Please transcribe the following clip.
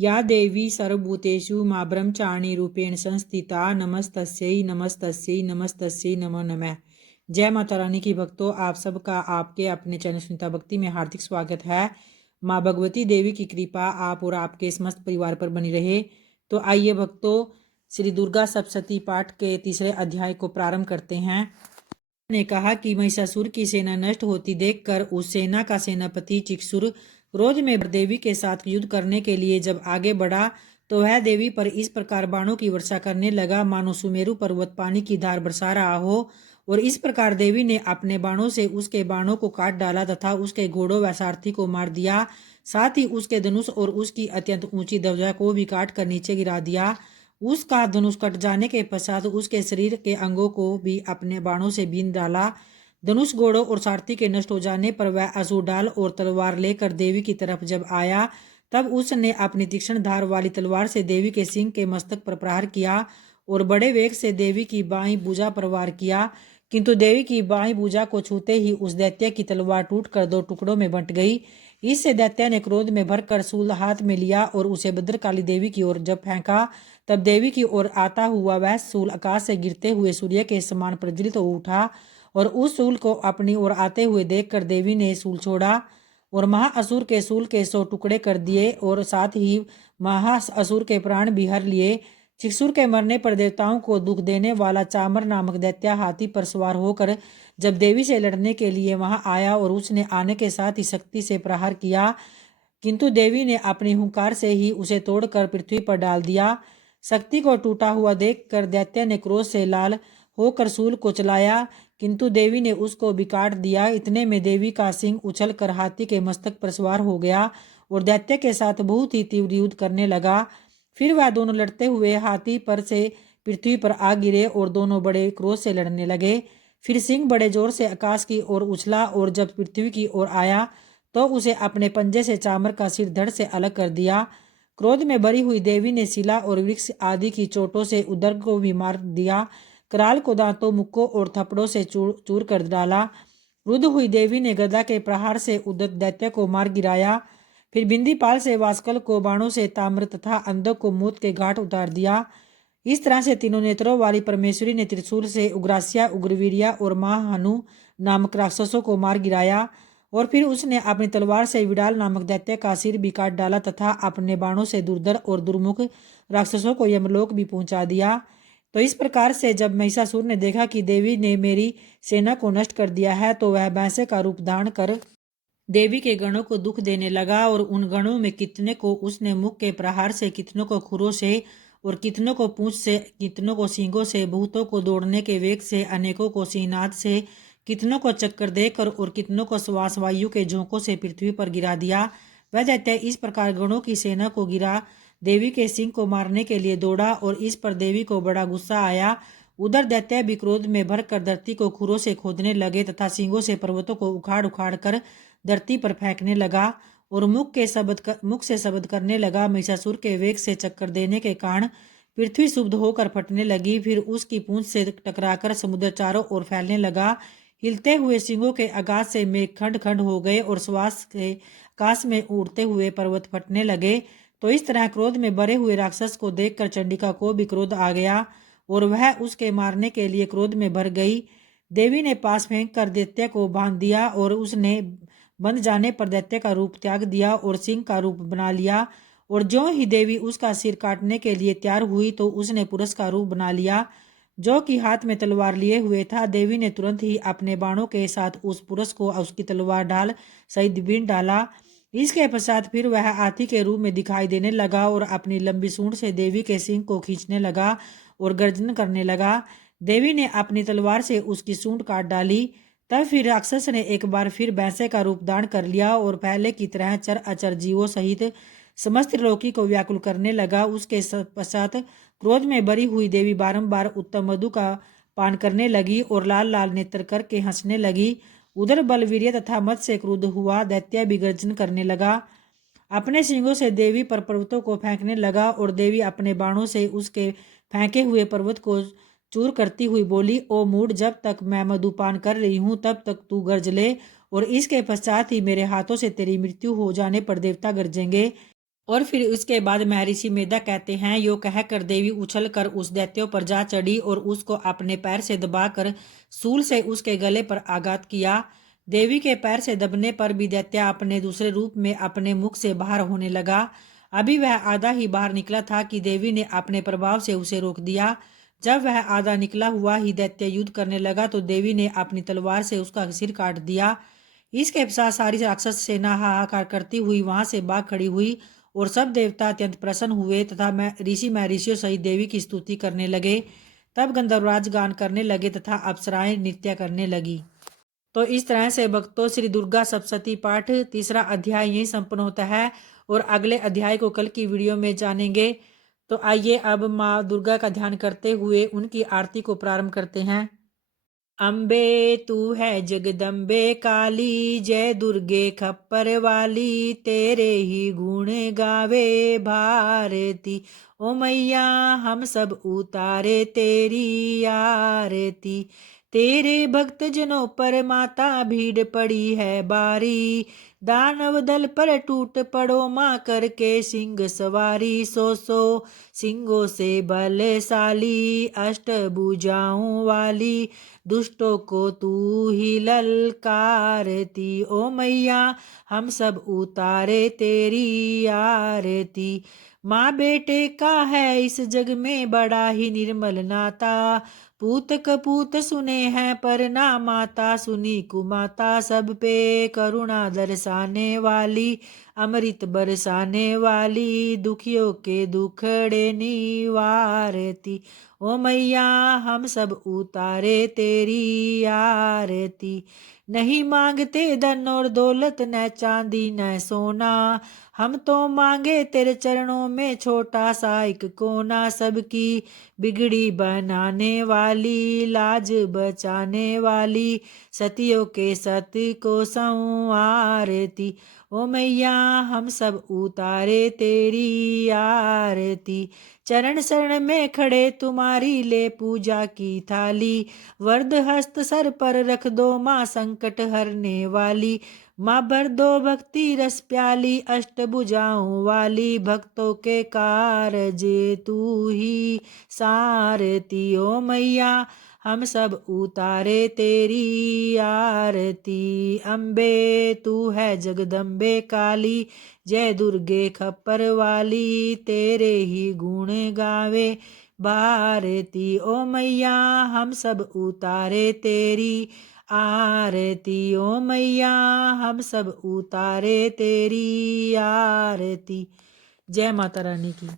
या देवी सर्वभूतेषु मां ब्रह्मचारिणी रूपेण संस्थिता नमस्तस्यै नमस्तस्यै नमस्तस्यै नमो नमः। जय माता रानी की भक्तों, आप सबका आपके अपने चैनल सुनीता भक्ति में हार्दिक स्वागत है। माँ भगवती देवी की कृपा आप और आपके समस्त परिवार पर बनी रहे। तो आइए भक्तों, श्री दुर्गा सप्तशती पाठ के तीसरे अध्याय को प्रारंभ करते हैं। ने कहा कि महिषासुर की सेना नष्ट होती देखकर उस सेना का सेनापति चिक्षुर क्रोध में देवी के साथ युद्ध करने के लिए जब आगे बढ़ा तो वह देवी पर इस प्रकार बाणों की वर्षा करने लगा मानो सुमेरु पर्वत पानी की धार बरसा रहा हो। और इस प्रकार देवी ने अपने बाणों से उसके बाणों को काट डाला तथा उसके घोड़ों व सारथी को मार दिया। साथ ही उसके धनुष और उसकी अत्यंत ऊंची ध्वजा को भी काट कर नीचे गिरा दिया। उसका धनुष कट जाने के पश्चात उसके शरीर के अंगों को भी अपने बाणों से बीन डाला। धनुष घोड़ों और सारथी के नष्ट हो जाने पर वह असुर डाल और तलवार लेकर देवी की तरफ जब आया तब उसने अपनी तीक्ष्ण धार वाली तलवार से देवी के सिंह के मस्तक पर प्रहार किया और बड़े वेग से देवी की बाईं भुजा पर वार किया। किंतु देवी की बाईं भुजा को छूते ही उस दैत्य की तलवार टूटकर दो टुकड़ों में बंट गई। इससे दैत्य ने क्रोध में भरकर शूल हाथ में लिया और उसे भद्रकाली देवी की ओर जब फेंका तब देवी की ओर आता हुआ वह शूल आकाश से गिरते हुए सूर्य के समान प्रज्वलित हो उठा। और उस शूल को अपनी ओर आते हुए देखकर देवी ने शूल छोड़ा और महाअसुर के शूल के 100 टुकड़े कर दिए और साथ ही महाअसुर के प्राण भी हर लिए। चिक्षुर के मरने पर देवताओं को दुख देने वाला चामर नामक दैत्य हाथी पर सवार होकर जब देवी से लड़ने के लिए वहां आया और उसने आने के साथ ही शक्ति से प्रहार किया, किंतु देवी ने अपनी हुंकार से ही उसे तोड़कर पृथ्वी पर डाल दिया। शक्ति को टूटा हुआ देखकर दैत्य ने क्रोध से लाल होकर शूल को चलाया, किंतु देवी ने उसको भी काट दिया। इतने में देवी का सिंह उछल कर हाथी के मस्तक पर सवार हो गया और दैत्य के साथ बहुत ही तीव्र युद्ध करने लगा। फिर वह दोनों लड़ते हुए हाथी पर से पृथ्वी पर आ गिरे और दोनों बड़े क्रोध से लड़ने लगे। फिर सिंह बड़े जोर से आकाश की ओर उछला और जब पृथ्वी की ओर आया तो उसे अपने पंजे से चामर का सिर धड़ से अलग कर दिया। क्रोध में भरी हुई देवी ने शिला और वृक्ष आदि की चोटों से उदर को भी मार दिया। कराल को दांतों, मुक्कों और थप्पड़ों से चूर चूर कर डाला। क्रुद्ध हुई देवी ने गदा के प्रहार से उद्यत दैत्य को मार गिराया। फिर बिंदीपाल से वास्कल को बाणों से ताम्र तथा अंधक को मौत के घाट उतार दिया। इस तरह से तीनों नेत्रों वाली परमेश्वरी ने त्रिशूल से उग्रास्या, उग्रवीर्या और महाहनु नामक राक्षसों को मार गिराया। और फिर उसने अपनी तलवार से विडाल नामक दैत्य का सिर भी काट डाला तथा अपने बाणों से दुर्धर और दुर्मुख राक्षसों को यमलोक भी पहुंचा दिया। तो इस प्रकार से जब महिषासुर ने देखा कि देवी ने मेरी सेना को नष्ट कर दिया है तो वह भैंसे का रूप धारण कर देवी के गणों को दुख देने लगा। और उन गणों में कितने को उसने मुख के प्रहार से, कितनों को खुरों से और कितनों को पूंछ से, कितनों को सींगों से, बहुतों को दौड़ने के वेग से, अनेकों को सीनाद से, कितनों को चक्कर देकर और कितनों को श्वास वायु के झोंकों से पृथ्वी पर गिरा दिया। वह दैत्य इस प्रकार गणों की सेना को गिरा देवी के सिंह को मारने के लिए दौड़ा और इस पर देवी को बड़ा गुस्सा आया। उधर दैत्य भी क्रोध में भरकर धरती को खुरों से खोदने लगे तथा सींगों से पर्वतों को उखाड़ उखाड़ कर धरती पर फेंकने लगा और मुख से शब्द करने लगा। महिषासुर के वेग से चक्कर देने के कारण पृथ्वी शुद्ध होकर फटने लगी। फिर उसकी पूंछ से टकराकर समुद्र चारों ओर फैलने लगा। हिलते हुए सिंगों के आगाज से मेघ खंड खंड हो गए और श्वास के आकाश में उड़ते हुए पर्वत फटने लगे। तो इस तरह क्रोध में भरे हुए राक्षस को देखकर चंडिका को भी क्रोध आ गया और वह उसके मारने के लिए क्रोध में भर गई। देवी ने पास फेंक कर दैत्य को बांध दिया और उसने बंध जाने पर दैत्य का रूप त्याग दिया और सिंह का रूप बना लिया। और ज्यों ही देवी उसका सिर काटने के लिए तैयार हुई तो उसने पुरुष का रूप बना लिया जो कि हाथ में तलवार लिए हुए था। देवी ने तुरंत ही अपने बाणों के साथ उस पुरुष को उसकी तलवार ढाल सहित बीन डाला। इसके पश्चात फिर वह हाथी के रूप में दिखाई देने लगा और अपनी लंबी सूंड से देवी के सिंह को खींचने लगा और गर्जन करने लगा। देवी ने अपनी तलवार से उसकी सूंड काट डाली। तब फिर राक्षस ने एक बार फिर भैंसे का रूप धारण कर लिया और पहले की तरह चर अचर जीवों सहित समस्त त्रिलोकी को व्याकुल करने लगा। उसके पश्चात क्रोध में भरी हुई देवी बारंबार उत्तम मधु का पान करने लगी और लाल लाल नेत्र करके हंसने लगी। उधर बलवीर्य तथा मत से क्रुद्ध हुआ दैत्य भी गर्जन करने लगा। अपने सिंगों से देवी पर पर्वतों को फेंकने लगा और देवी अपने बाणों से उसके फेंके हुए पर्वत को चूर करती हुई बोली, ओ मूढ़, जब तक मैं मधुपान कर रही हूँ तब तक तू गर्ज ले और इसके पश्चात ही मेरे हाथों से तेरी मृत्यु हो जाने पर देवता गरजेंगे। और फिर उसके बाद महर्षि मेधा कहते हैं, यो कहकर देवी उछल कर उस दैत्य पर जा चढ़ी और उसको अपने पैर से दबाकर सूल से उसके गले पर आघात किया। देवी के पैर से दबने पर भी दैत्य अपने दूसरे रूप में अपने मुख से बाहर होने लगा। अभी वह आधा ही बाहर निकला था कि देवी ने अपने प्रभाव से उसे रोक दिया। जब वह आधा निकला हुआ ही दैत्य युद्ध करने लगा तो देवी ने अपनी तलवार से उसका सिर काट दिया। इसके पश्चात सारी राक्षस सेना हाहाकार करती हुई वहां से भाग खड़ी हुई और सब देवता अत्यंत प्रसन्न हुए तथा महर्षियों सहित देवी की स्तुति करने लगे। तब गंधर्वराज गान करने लगे तथा अप्सराएं नृत्य करने लगी। तो इस तरह से भक्तों श्री दुर्गा सप्तशती पाठ तीसरा अध्याय यही संपन्न होता है और अगले अध्याय को कल की वीडियो में जानेंगे। तो आइए अब माँ दुर्गा का ध्यान करते हुए उनकी आरती को प्रारंभ करते हैं। अम्बे तू है जगदम्बे काली, जय दुर्गे खप्पर वाली, तेरे ही गुण गावे भारती। ओ मैया हम सब उतारे तेरी आरती, तेरे भक्त जनों पर माता भीड़ पड़ी है बारी, दानव दल पर टूट पड़ो माँ करके सिंह सवारी। सो सिंगों से बलशाली, अष्टभुजाओं वाली, दुष्टों को तू ही ललकारती। ओ मैया हम सब उतारे तेरी आरती, माँ बेटे का है इस जग में बड़ा ही निर्मल नाता, पूत कपूत सुने हैं पर ना माता सुनी कुमाता, सब पे करुणा दर्शाने वाली, अमृत बरसाने वाली, दुखियों के दुखड़े निवारती। ओ मैया हम सब उतारे तेरी आरती, नहीं मांगते धन और दौलत न चांदी न सोना, हम तो मांगे तेरे चरणों में छोटा सा एक कोना, सबकी बिगड़ी बनाने वाली, लाज बचाने वाली, सतियों के सत्य को संवारती। ओ मैया हम सब उतारे तेरी आरती, चरण शरण में खड़े तुम्हारी ले पूजा की थाली, वरद हस्त सर पर रख दो माँ संकट हरने वाली, माँ भर दो भक्ति रस प्याली, अष्टभुजाओं वाली, भक्तों के कारज तू ही सारती। ओ मैया हम सब उतारे तेरी आरती, अम्बे तू है जगदम्बे काली, जय दुर्गे खप्पर वाली, तेरे ही गुण गावे भारती। ओ मैया हम सब उतारे तेरी आरती, ओ मैया हम सब उतारे तेरी आरती। जय माता रानी की।